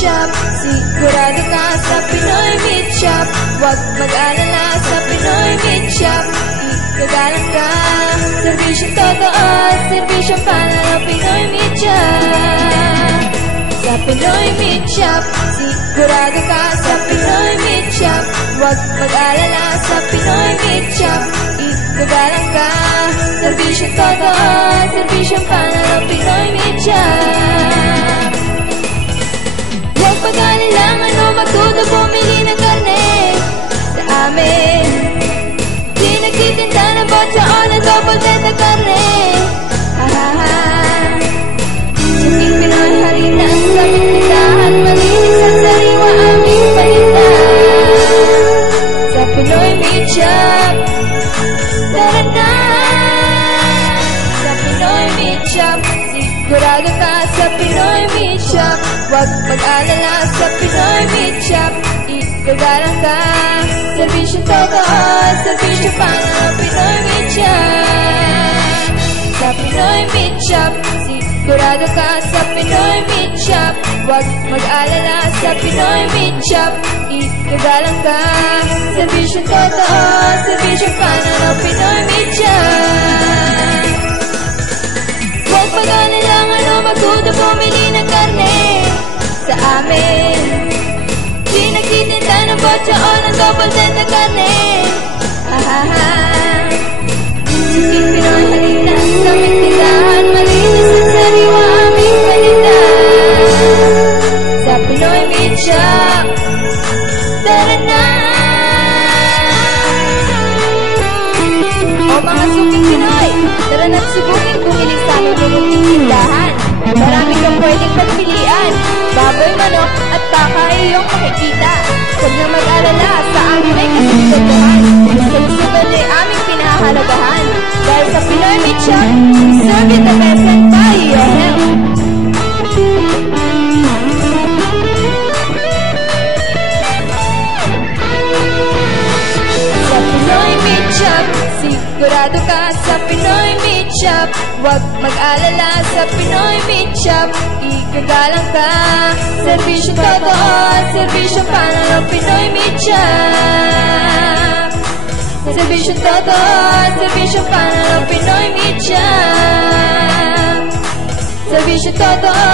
Shop. Sigurado ka sa Pinoy Meat Shop. Huwag mag-alala sa Pinoy Meat Shop. Igagalang ka, serbisyong totoo, serbisyong panalo, Pinoy Meat Shop. Sa Pinoy Meat Shop, sigurado ka sa Pinoy Meat Shop. Huwag mag-alala sa Pinoy Meat Shop. Igagalang ka, serbisyong totoo, serbisyong panalo, Pinoy Meat Shop. Huwag mag-alilangan o magduda bumili ng karne sa amin. Di nagtitinda ng botsa o ng double dead na karne. Suming Pinoy harina ang sabing tindahan, malinis at sariwa aming paninda. Sa Pinoy Meat Shop, tara na! Sa Pinoy Meat Shop, sigurado ka sa Pinoy Meat Shop. Huwag mag-alala sa Pinoy Meat Shop. Igagalang ka, serbisyong totoo, serbisyong panalo, Pinoy Meat Shop. Sa Pinoy Meat Shop, sigurado ka sa Pinoy Meat Shop. Huwag mag-alala sa Pinoy Meat Shop. Igagalang ka, serbisyong totoo, serbisyong panalo, Pinoy Meat Shop. Huwag mag-alilangan o magduda bumili ng karne sa amin. Di nagtitinda ng botsa o ng double dead na karne. Suming Pinoy harina ang sabing tindahan, malinis at sariwa aming paninda. Sa Pinoy Meat Shop, tara na! O mga suming Pinoy, tara na't subukin bumili sa aming munting tindahan. Marami kang pwedeng pagpilian, baboy, manok at baka iyong makikita. Huwag na mag-alala, sa amin ay kasiguraduhan. Kalusugan ay aming pinahahalagahan. Dahil sa Pinoy Meat Shop, we serve you the best and value your health. Sa Pinoy Meat Shop, sigurado ka sa Pinoy Meat Shop. Huwag mag-alala sa Pinoy Meat Shop. Igagalang ka, serbisyong totoo, serbisyong panalo, Pinoy Meat Shop. Serbisyong totoo, serbisyong panalo, Pinoy Meat Shop. Serbisyong totoo,